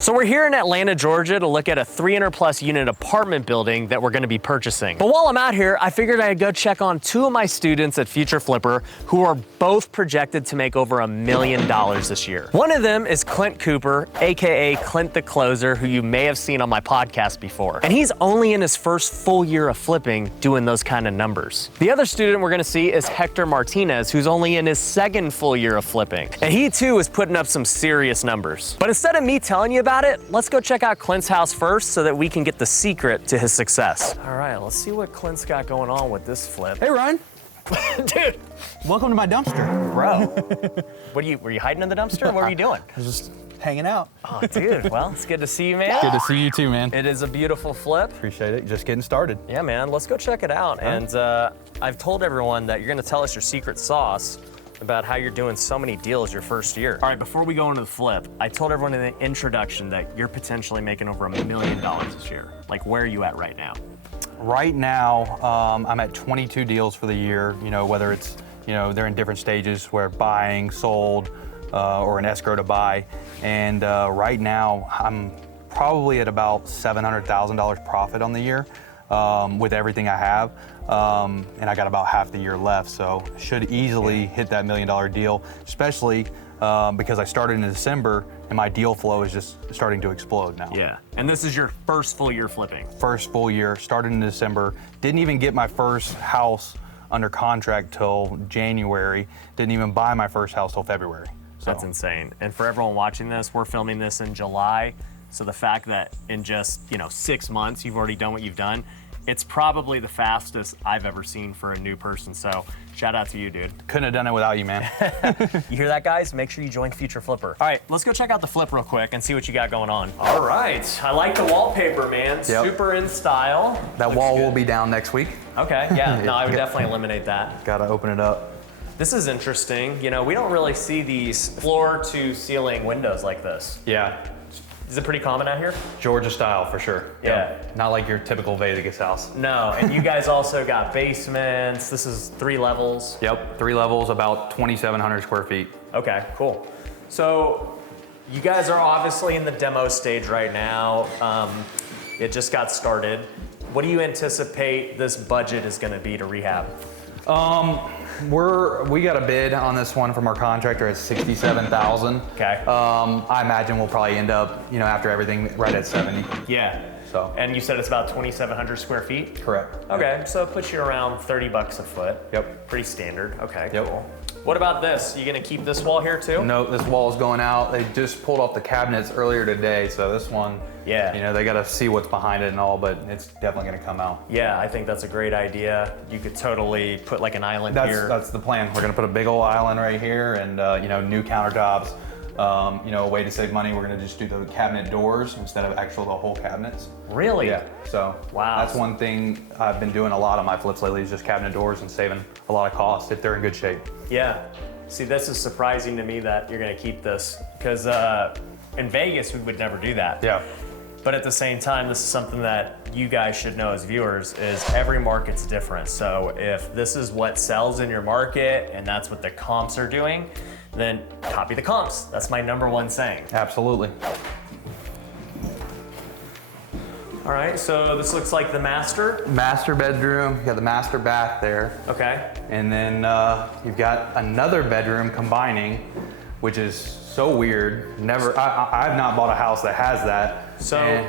So we're here in Atlanta, Georgia to look at a 300 plus unit apartment building that we're gonna be purchasing. But while I'm out here, I figured I'd go check on two of my students at Future Flipper who are both projected to make over $1 million this year. One of them is Clint Cooper, AKA Clint the Closer, who you may have seen on my podcast before. And he's only in his first full year of flipping doing those kind of numbers. The other student we're gonna see is Hector Martinez, who's only in his second full year of flipping. And he too is putting up some serious numbers. But instead of me telling you about it, let's go check out Clint's house first so that we can get the secret to his success. All right, let's see what Clint's got going on with this flip. Hey, Ryan. Dude. Welcome to my dumpster. Bro, were you hiding in the dumpster? What were you doing? I was just hanging out. Oh, dude, well, it's good to see you, man. Good to see you too, man. It is a beautiful flip. Appreciate it. Just getting started. Yeah, man, let's go check it out. And I've told everyone that you're gonna tell us your secret sauce about how you're doing so many deals your first year. All right, before we go into the flip, I told everyone in the introduction that you're potentially making over $1 million this year. Like, where are you at right now? Right now, I'm at 22 deals for the year, whether it's, they're in different stages where buying, sold, or an escrow to buy. And right now, I'm probably at about $700,000 profit on the year with everything I have. And I got about half the year left, so should easily hit that $1 million deal, especially because I started in December and my deal flow is just starting to explode now. Yeah, and this is your first full year flipping. First full year, started in December. Didn't even get my first house under contract till January. Didn't even buy my first house till February. So. That's insane. And for everyone watching this, we're filming this in July. So the fact that in just 6 months, you've already done what you've done, it's probably the fastest I've ever seen for a new person. So shout out to you, dude. Couldn't have done it without you, man. You hear that, guys? Make sure you join Future Flipper. All right, let's go check out the flip real quick and see what you got going on. All right, I like the wallpaper, man. Yep. Super in style. That wall will be down next week. Okay, yeah, no, I would definitely eliminate that. Gotta open it up. This is interesting. We don't really see these floor to ceiling windows like this. Yeah. Is it pretty common out here? Georgia style, for sure. Yeah. Yep. Not like your typical Vegas house. No, and you guys also got basements. This is 3 levels. Yep, 3 levels, about 2,700 square feet. Okay, cool. So you guys are obviously in the demo stage right now. It just got started. What do you anticipate this budget is gonna be to rehab? We got a bid on this one from our contractor at $67,000. Okay. I imagine we'll probably end up, after everything, right at 70. Yeah. So. And you said it's about 2,700 square feet? Correct. Okay, so it puts you around 30 bucks a foot. Yep. Pretty standard. Okay, yep. Cool. What about this? You gonna keep this wall here too? No, this wall is going out. They just pulled off the cabinets earlier today, so this one, yeah. They gotta see what's behind it and all, but it's definitely gonna come out. Yeah, I think that's a great idea. You could totally put like an island here. That's the plan. We're gonna put a big old island right here and, new countertops. A way to save money, we're gonna just do the cabinet doors instead of the whole cabinets. Really? Yeah, so wow. That's one thing I've been doing a lot on my flips lately is just cabinet doors and saving a lot of cost if they're in good shape. Yeah. See, this is surprising to me that you're gonna keep this because in Vegas, we would never do that. Yeah. But at the same time, this is something that you guys should know as viewers is every market's different. So if this is what sells in your market and that's what the comps are doing, then copy the comps. That's my #1 saying. Absolutely. All right, so this looks like the master. Master bedroom, you got the master bath there. Okay. And then you've got another bedroom combining, which is so weird. I've not bought a house that has that. So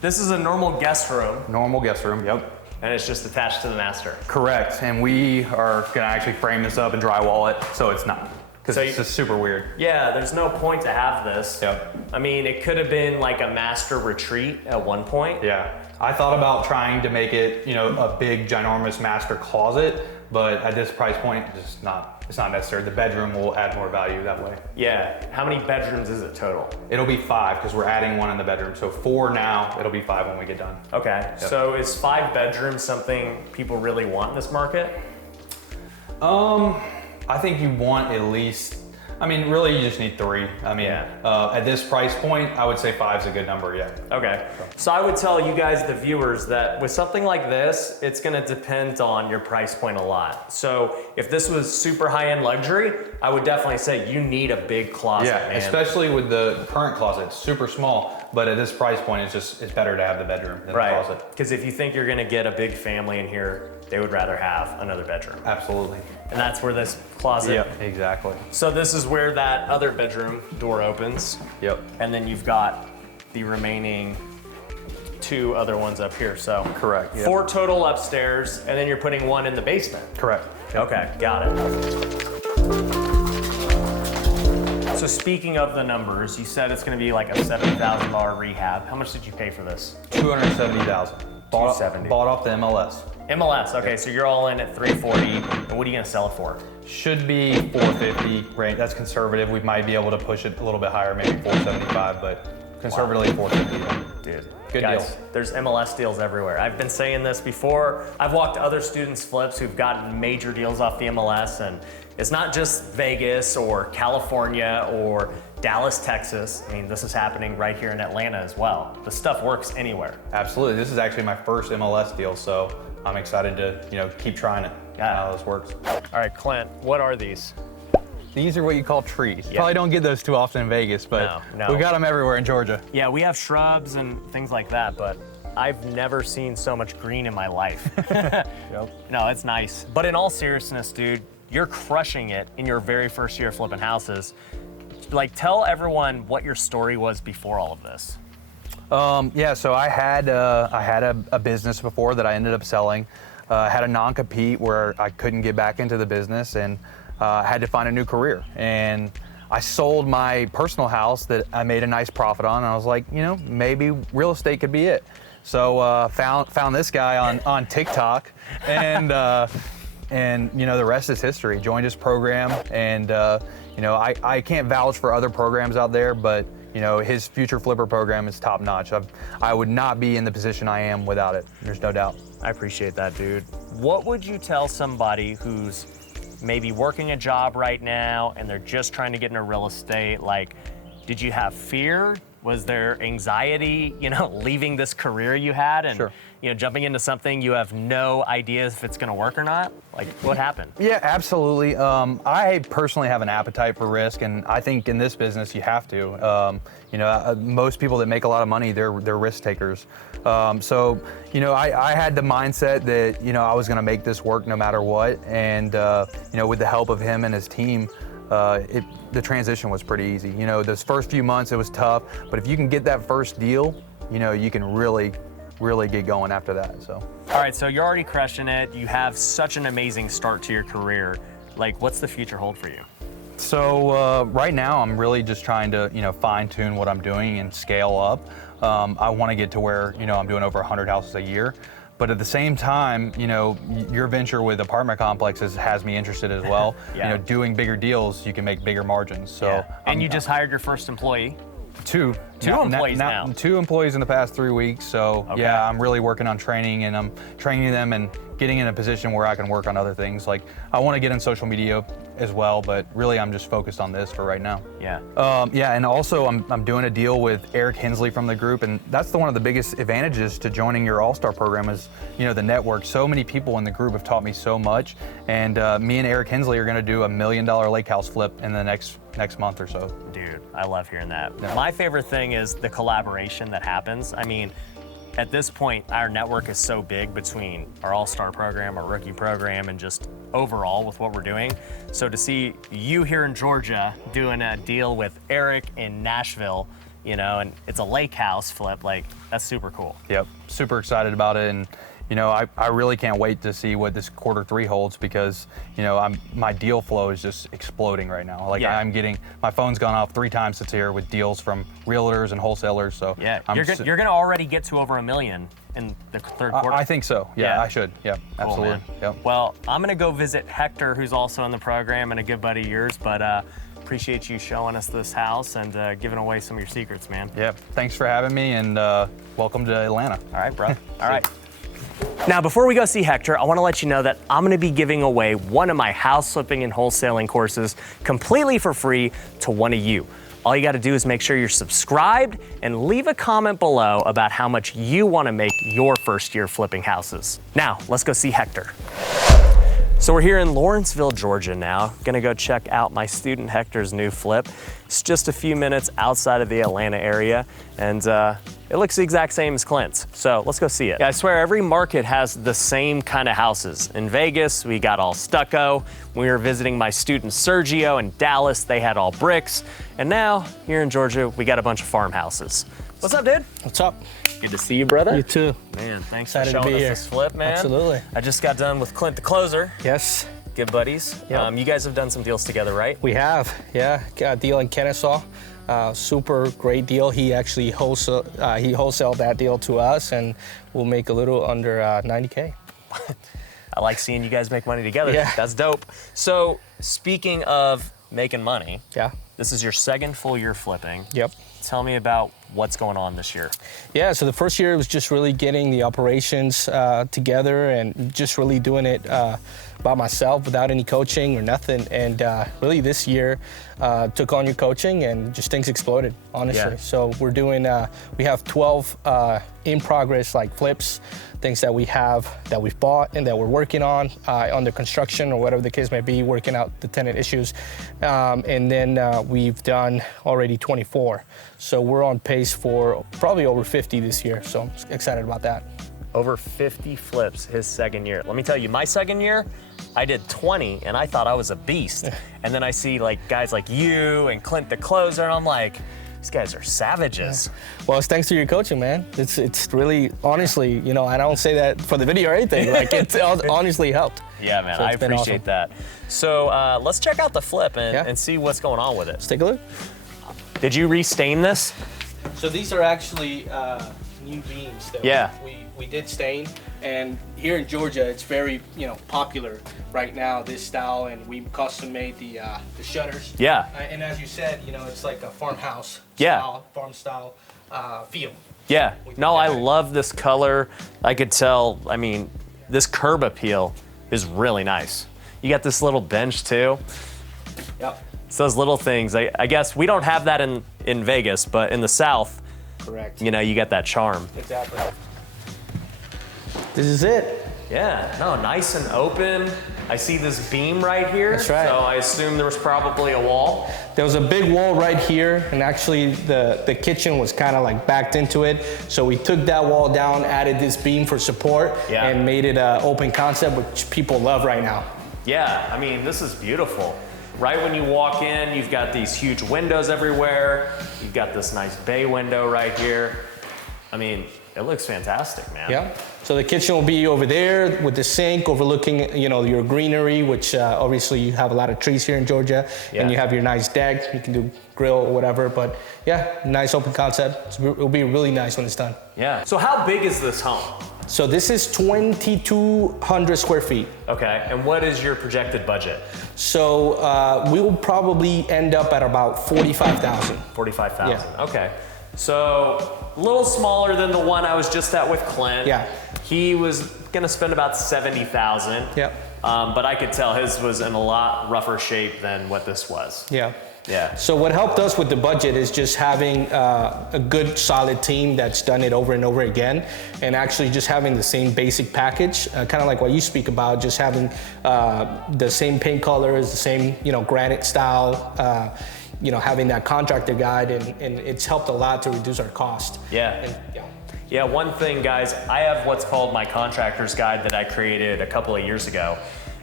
this is a normal guest room. Normal guest room, yep. And it's just attached to the master. Correct, and we are gonna actually frame this up and drywall it, so it's not. Because it's just super weird. Yeah, there's no point to have this. Yep. I mean, it could have been like a master retreat at one point. Yeah, I thought about trying to make it, a big, ginormous master closet, but at this price point, it's not necessary. The bedroom will add more value that way. Yeah, how many bedrooms is it total? It'll be 5, because we're adding 1 in the bedroom. So 4 now, it'll be 5 when we get done. Okay, yep. So is 5 bedrooms something people really want in this market? I think you want at least, really you just need 3. At this price point, I would say 5 is a good number, yeah. Okay, so I would tell you guys, the viewers, that with something like this, it's gonna depend on your price point a lot. So if this was super high-end luxury, I would definitely say you need a big closet, yeah, man. Especially with the current closet, it's super small. but at this price point, it's better to have the bedroom than the closet. Because if you think you're gonna get a big family in here, they would rather have another bedroom. Absolutely. And that's where this closet. Yep, exactly. So this is where that other bedroom door opens. Yep. And then you've got the remaining 2 other ones up here. So correct. Yep. 4 total upstairs, and then you're putting 1 in the basement. Correct. Yep. Okay, got it. So speaking of the numbers, you said it's going to be like a $7,000 rehab. How much did you pay for this? $270,000. $270,000. Bought off the MLS. MLS. Okay, so you're all in at $340,000. And what are you going to sell it for? Should be $450,000 range. That's conservative. We might be able to push it a little bit higher, maybe $475,000, but conservatively $450,000. Dude. Good Guys, deal. There's MLS deals everywhere. I've been saying this before. I've walked other students' flips who've gotten major deals off the MLS, and it's not just Vegas or California or Dallas, Texas. I mean, this is happening right here in Atlanta as well. The stuff works anywhere. Absolutely. This is actually my first MLS deal, so I'm excited to keep trying it. Yeah. How this works. All right, Clint, what are these? These are what you call trees. Yeah. Probably don't get those too often in Vegas, but No. we got them everywhere in Georgia. Yeah, we have shrubs and things like that, but I've never seen so much green in my life. Yep. No, it's nice. But in all seriousness, dude, you're crushing it in your very first year flipping houses. Like, tell everyone what your story was before all of this. Yeah, so I had a business before that I ended up selling. Had a non-compete where I couldn't get back into the business, and had to find a new career. And I sold my personal house that I made a nice profit on, and I was like, maybe real estate could be it. So found this guy on TikTok, and the rest is history. Joined his program, and I can't vouch for other programs out there, but his Future Flipper program is top notch. I would not be in the position I am without it. There's no doubt. I appreciate that, dude. What would you tell somebody who's maybe working a job right now and they're just trying to get into real estate? Like, did you have fear? Was there anxiety, leaving this career you had and, Sure. Jumping into something you have no idea if it's gonna work or not? Like, what happened? Yeah, absolutely. I personally have an appetite for risk, and I think in this business you have to. Most people that make a lot of money, they're risk takers. So I had the mindset that I was going to make this work no matter what, and with the help of him and his team, the transition was pretty easy. Those first few months it was tough, but if you can get that first deal, you can really get going after that. So. All right, so you're already crushing it. You have such an amazing start to your career. Like, what's the future hold for you? So right now I'm really just trying to fine tune what I'm doing and scale up. I want to get to where I'm doing over 100 houses a year. But at the same time, your venture with apartment complexes has me interested as well. Yeah. Doing bigger deals, you can make bigger margins. So. Yeah. And you just hired your first employee? Two employees now. 2 employees in the past 3 weeks. So Okay. yeah, I'm really working on training, and I'm training them and getting in a position where I can work on other things. Like, I want to get in social media as well, but really I'm just focused on this for right now. Yeah. And also I'm doing a deal with Eric Hensley from the group, and that's one of the biggest advantages to joining your all-star program is, the network. So many people in the group have taught me so much, and me and Eric Hensley are going to do $1 million lake house flip in the next month or so. Dude, I love hearing that. Yeah. My favorite thing is the collaboration that happens. I mean, at this point, our network is so big between our all-star program, our rookie program, and just overall with what we're doing. So to see you here in Georgia doing a deal with Eric in Nashville, and it's a lake house flip, like, that's super cool. Yep, super excited about it, and I really can't wait to see what this Q3 holds, because my deal flow is just exploding right now. Like, Yeah. my phone's gone off 3 times since here with deals from realtors and wholesalers. So Yeah, you're gonna already get to over $1 million in the third quarter. I think so. Yeah, Yeah. I should. Yeah, Cool, absolutely. man. Yep. Well, I'm gonna go visit Hector, who's also in the program and a good buddy of yours, but appreciate you showing us this house and giving away some of your secrets, man. Yep. Thanks for having me, and welcome to Atlanta. All right, bro. All right. Now, before we go see Hector, I want to let you know that I'm going to be giving away one of my house flipping and wholesaling courses completely for free to one of you. All you got to do is make sure you're subscribed and leave a comment below about how much you want to make your first year flipping houses. Now, let's go see Hector. So we're here in Lawrenceville, Georgia now. Gonna go check out my student Hector's new flip. It's just a few minutes outside of the Atlanta area, and it looks the exact same as Clint's. So let's go see it. Yeah, I swear every market has the same kind of houses. In Vegas, we got all stucco. When we were visiting my student Sergio in Dallas, they had all bricks. And now, here in Georgia, we got a bunch of farmhouses. What's up, dude? What's up? Good to see you, brother. You too. Man, thanks Excited for to showing be us here. this flip, man. Absolutely. I just got done with Clint the closer. Yes, Good buddies. Yep. You guys have done some deals together, right? we have. Yeah, got a deal in Kennesaw. Super great deal. He actually wholesaled that deal to us, and we'll make a little under 90K. I like seeing you guys make money together. Yeah. That's dope. So, speaking of making money, Yeah. this is your second full year flipping. Yep. Tell me about what's going on this year. Yeah, so the first year was just really getting the operations together and just really doing it by myself without any coaching or nothing. And really this year took on your coaching and just things exploded, honestly. Yeah. So we're doing, we have 12 in progress like flips, things that we have, that we've bought and that we're working on under construction or whatever the case may be, working out the tenant issues. And then we've done already 24. So we're on pace for probably over 50 this year. So I'm excited about that. Over 50 flips his second year. Let me tell you, my second year, I did 20 and I thought I was a beast. And then I see like guys like you and Clint the closer, and I'm like, these guys are savages. Well, it's thanks to your coaching, man. It's really, honestly, you know, I don't say that for the video or anything. Like, it's honestly helped. Yeah, man, So I it's been appreciate that. So let's check out the flip Yeah. and see what's going on with it. Let's take a look. Did you restain this? So these are actually new beams that Yeah. we did stain, and here in Georgia it's very popular right now, this style, and we custom made the shutters. Yeah. And as you said, it's like a farmhouse Yeah. style, farm style feel. Yeah. No, I Yeah. love this color. I could tell, I mean, this curb appeal is really nice. You got this little bench too. Yep. It's those little things. I guess we don't have that in Vegas, but in the South, Correct. you got that charm. Exactly. This is it. Yeah, no, nice and open. I see this beam right here. That's right. So I assume there was probably a wall. There was a big wall right here, and actually the kitchen was kind of like backed into it. So we took that wall down, added this beam for support, Yeah. and made it an open concept, which people love right now. Yeah, I mean, this is beautiful. Right when you walk in, you've got these huge windows everywhere. You've got this nice bay window right here. I mean, it looks fantastic, man. Yeah. So the kitchen will be over there with the sink overlooking, your greenery, which obviously you have a lot of trees here in Georgia, Yeah. and you have your nice deck. You can do grill or whatever, but yeah, nice open concept. It'll be really nice when it's done. Yeah. So how big is this home? So this is 2,200 square feet. Okay, and what is your projected budget? So we will probably end up at about 45,000. 45,000. Yeah. Okay. So a little smaller than the one I was just at with Clint. Yeah. He was gonna spend about 70,000. Yep. But I could tell his was in a lot rougher shape than what this was. Yeah. Yeah. So what helped us with the budget is just having a good solid team that's done it over and over again, and actually just having the same basic package, kind of like what you speak about, just having the same paint colors, the same granite style, having that contractor guide, and it's helped a lot to reduce our cost. Yeah. And, yeah. Yeah, one thing, guys, I have what's called my contractor's guide that I created a couple of years ago,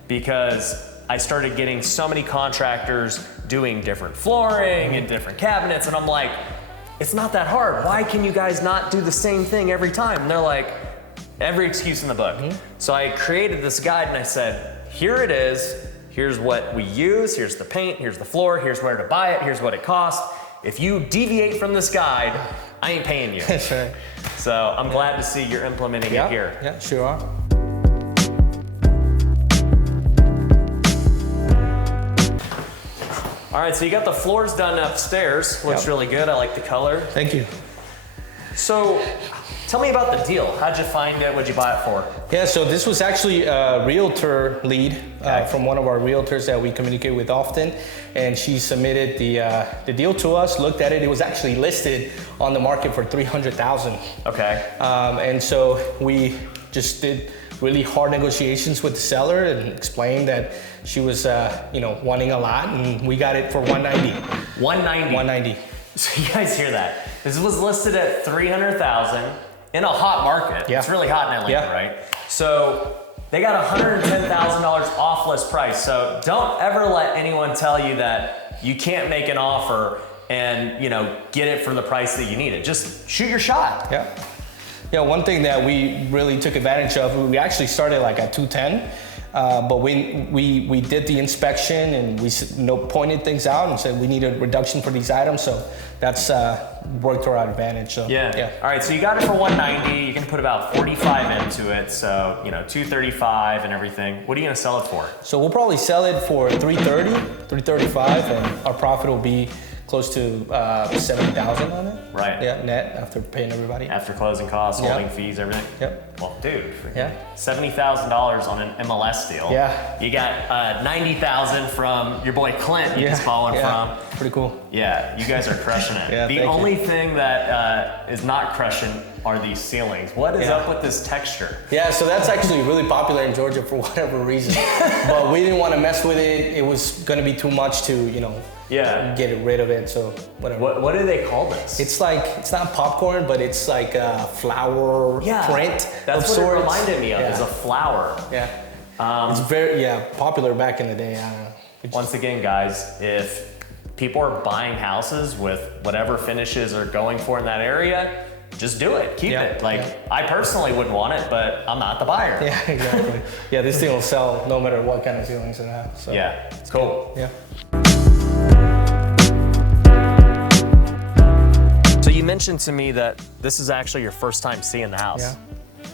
because I started getting so many contractors doing different flooring and different cabinets, and I'm like, it's not that hard. Why can you guys not do the same thing every time? And they're like, every excuse in the book. So I created this guide and I said, here it is. Here's what we use. Here's the paint. Here's the floor. Here's where to buy it. Here's what it costs. If you deviate from this guide, I ain't paying you. That's right. So I'm glad to see you're implementing it here. Yeah, sure are. All right, so you got the floors done upstairs. Looks Yep. really good. I like the color. Thank you. So tell me about the deal. How'd you find it? What'd you buy it for? Yeah, so this was actually a realtor lead Okay. from one of our realtors that we communicate with often, and she submitted the deal to us, looked at it. It was actually listed on the market for $300,000. Okay. And so we just did really hard negotiations with the seller and explained that she was, wanting a lot, and we got it for 190. 190. 190. So you guys hear that? This was listed at 300,000 in a hot market. Yeah. It's really hot in Atlanta, Yeah. right? So they got $110,000 off list price. So don't ever let anyone tell you that you can't make an offer and get it for the price that you need it. Just shoot your shot. Yeah. Yeah, one thing that we really took advantage of, we actually started like at 210, but we did the inspection and we pointed things out and said we need a reduction for these items, so that's worked to our advantage. So yeah. All right, so you got it for 190. You can put about 45 into it, so 235 and everything. What are you gonna sell it for? So we'll probably sell it for 330, 335, and our profit will be close to 70,000 on it. Right. Yeah, net after paying everybody. After closing costs, Yeah. holding fees, everything. Yep. Well, dude. Yeah. $70,000 on an MLS deal. Yeah. You got 90,000 from your boy Clint. He's calling from. Pretty cool. Yeah, you guys are crushing it. Yeah, the thank only thing that is not crushing are these ceilings. What is up with this texture? Yeah, so that's actually really popular in Georgia for whatever reason. But we didn't want to mess with it. It was going to be too much to, get rid of it. So whatever. What do they call this? It's like, it's not popcorn, but it's like a flower print. That's what it reminded me of, is a flower. Yeah. It's very, popular back in the day. Once again, guys, if people are buying houses with whatever finishes are going for in that area, just do it. Keep it. I personally wouldn't want it, but I'm not the buyer. Yeah, exactly. Yeah, this thing will sell no matter what kind of ceilings it has. So. Yeah, it's cool. Yeah. So you mentioned to me that this is actually your first time seeing the house. Yeah.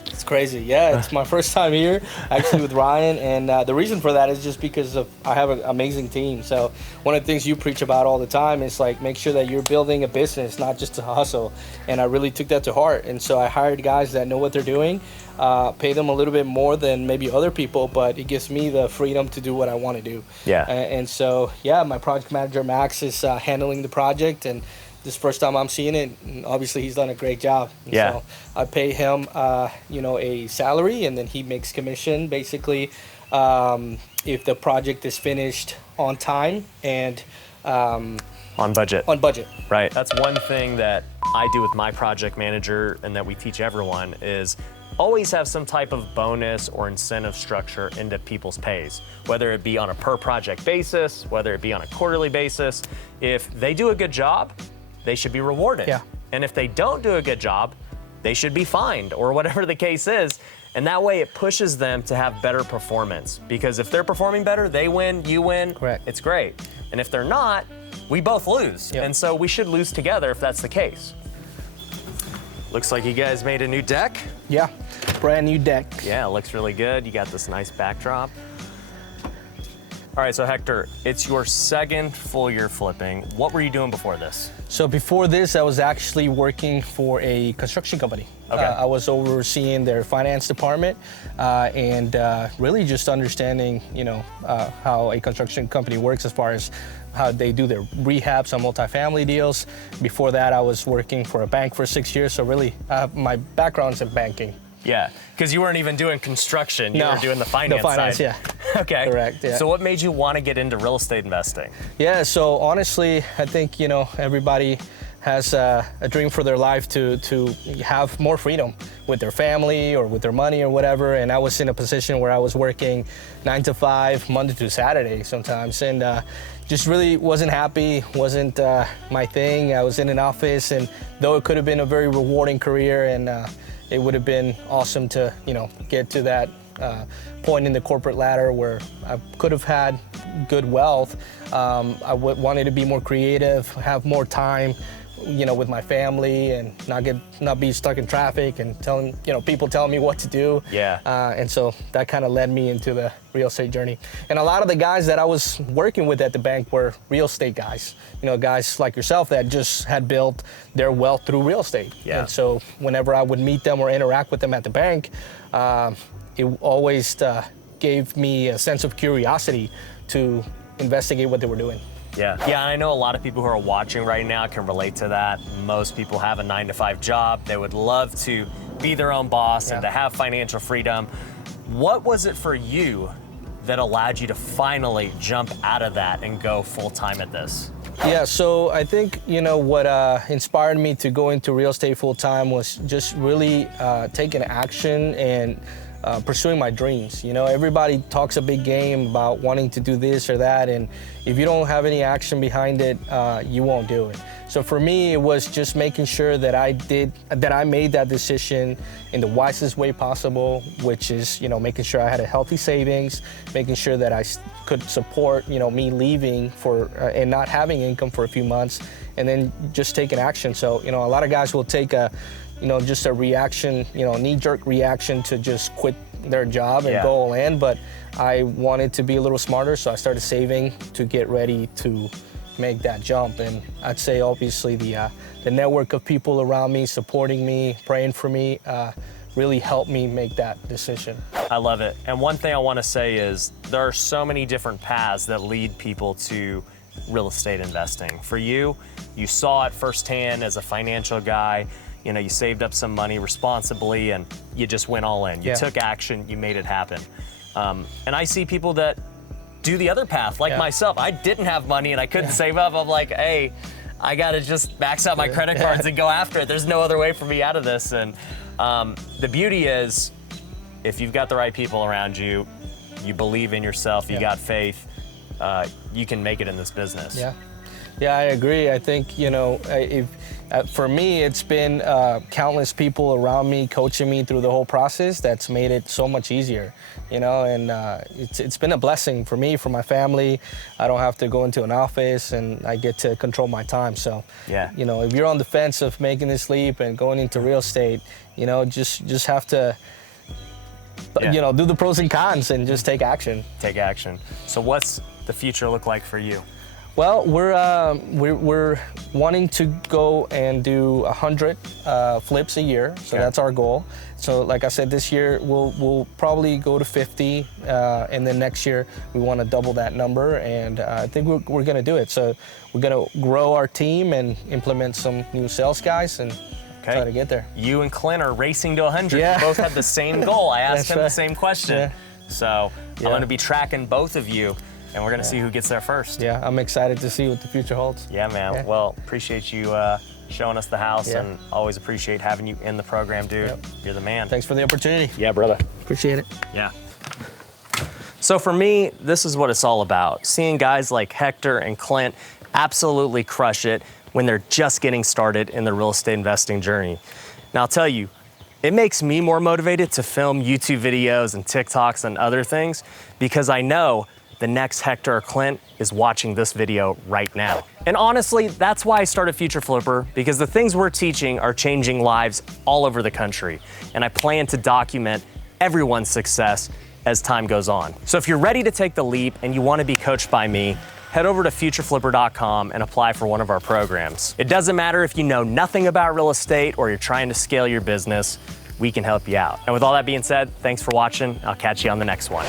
It's crazy. Yeah, it's my first time here, actually, with Ryan, and the reason for that is just because I have an amazing team. So one of the things you preach about all the time is like make sure that you're building a business, not just a hustle. And I really took that to heart. And so I hired guys that know what they're doing, pay them a little bit more than maybe other people, but it gives me the freedom to do what I want to do. Yeah. And so, my project manager, Max, is handling the project, and this is the first time I'm seeing it, and obviously he's done a great job. And so I pay him, a salary, and then he makes commission, basically, if the project is finished on time and on budget. On budget. Right. That's one thing that I do with my project manager and that we teach everyone is always have some type of bonus or incentive structure into people's pays, whether it be on a per project basis, whether it be on a quarterly basis. If they do a good job, they should be rewarded. Yeah. And if they don't do a good job, they should be fined or whatever the case is. And that way it pushes them to have better performance, because if they're performing better, they win, you win. Correct. It's great. And if they're not, we both lose. Yep. And so we should lose together if that's the case. Looks like you guys made a new deck. Yeah, brand new deck. Yeah, it looks really good. You got this nice backdrop. All right, so Hector, it's your second full year flipping. What were you doing before this? So before this, I was actually working for a construction company. Okay. I was overseeing their finance department and really just understanding, how a construction company works as far as how they do their rehabs on multifamily deals. Before that, I was working for a bank for 6 years. So really, my background's in banking. Yeah, because you weren't even doing construction. You were doing the finance side. Yeah. Okay. Correct, yeah. So what made you want to get into real estate investing? Yeah, so honestly, I think, everybody has a dream for their life to have more freedom with their family or with their money or whatever. And I was in a position where I was working 9 to 5, Monday to Saturday sometimes, and just really wasn't happy, wasn't my thing. I was in an office, and though it could have been a very rewarding career, and it would have been awesome to, get to that point in the corporate ladder where I could have had good wealth. I wanted to be more creative, have more time, with my family, and not be stuck in traffic and people telling me what to do. Yeah. And so that kind of led me into the real estate journey. And a lot of the guys that I was working with at the bank were real estate guys. Guys like yourself that just had built their wealth through real estate. Yeah. And so whenever I would meet them or interact with them at the bank, it always gave me a sense of curiosity to investigate what they were doing. Yeah, I know a lot of people who are watching right now can relate to that. Most people have a 9 to 5 job. They would love to be their own boss and to have financial freedom. What was it for you that allowed you to finally jump out of that and go full-time at this? Yeah, so I think, you know, what inspired me to go into real estate full-time was just really taking action and pursuing my dreams. You know, everybody talks a big game about wanting to do this or that, and if you don't have any action behind it, you won't do it. So for me, it was just making sure that I made that decision in the wisest way possible, which is, you know, making sure I had a healthy savings, making sure that I could support, you know, me leaving for and not having income for a few months, and then just taking action. So, you know, a lot of guys will take just a reaction, you know, knee-jerk reaction to just quit their job and go all in. But I wanted to be a little smarter, so I started saving to get ready to make that jump. And I'd say obviously the network of people around me, supporting me, praying for me, really helped me make that decision. I love it. And one thing I want to say is there are so many different paths that lead people to real estate investing. For you, you saw it firsthand as a financial guy. You know, you saved up some money responsibly and you just went all in. You took action, you made it happen. And I see people that do the other path, like myself. I didn't have money and I couldn't save up. I'm like, hey, I gotta just max out my credit cards and go after it. There's no other way for me out of this. And the beauty is, if you've got the right people around you, you believe in yourself, you got faith, you can make it in this business. Yeah, I agree. I think, you know, for me, it's been countless people around me coaching me through the whole process that's made it so much easier, you know, and it's been a blessing for me, for my family. I don't have to go into an office and I get to control my time. So, you know, if you're on the fence of making this leap and going into real estate, you know, just have to, you know, do the pros and cons and just take action. Take action. So what's the future look like for you? Well, we're wanting to go and do 100 flips a year, so that's our goal. So, like I said, this year we'll probably go to 50, and then next year we want to double that number, and I think we're going to do it. So, we're going to grow our team and implement some new sales guys and try to get there. You and Clint are racing to 100. You both had the same goal. I asked him the same question. So, I'm going to be tracking both of you. And we're gonna see who gets there first. Yeah, I'm excited to see what the future holds. Yeah, man. Well, appreciate you showing us the house, and always appreciate having you in the program, dude. You're the man. Thanks for the opportunity. Yeah, brother. Appreciate it. Yeah. So for me, this is what it's all about. Seeing guys like Hector and Clint absolutely crush it when they're just getting started in the real estate investing journey. Now, I'll tell you, it makes me more motivated to film YouTube videos and TikToks and other things because I know the next Hector or Clint is watching this video right now. And honestly, that's why I started Future Flipper, because the things we're teaching are changing lives all over the country. And I plan to document everyone's success as time goes on. So if you're ready to take the leap and you want to be coached by me, head over to futureflipper.com and apply for one of our programs. It doesn't matter if you know nothing about real estate or you're trying to scale your business, we can help you out. And with all that being said, thanks for watching. I'll catch you on the next one.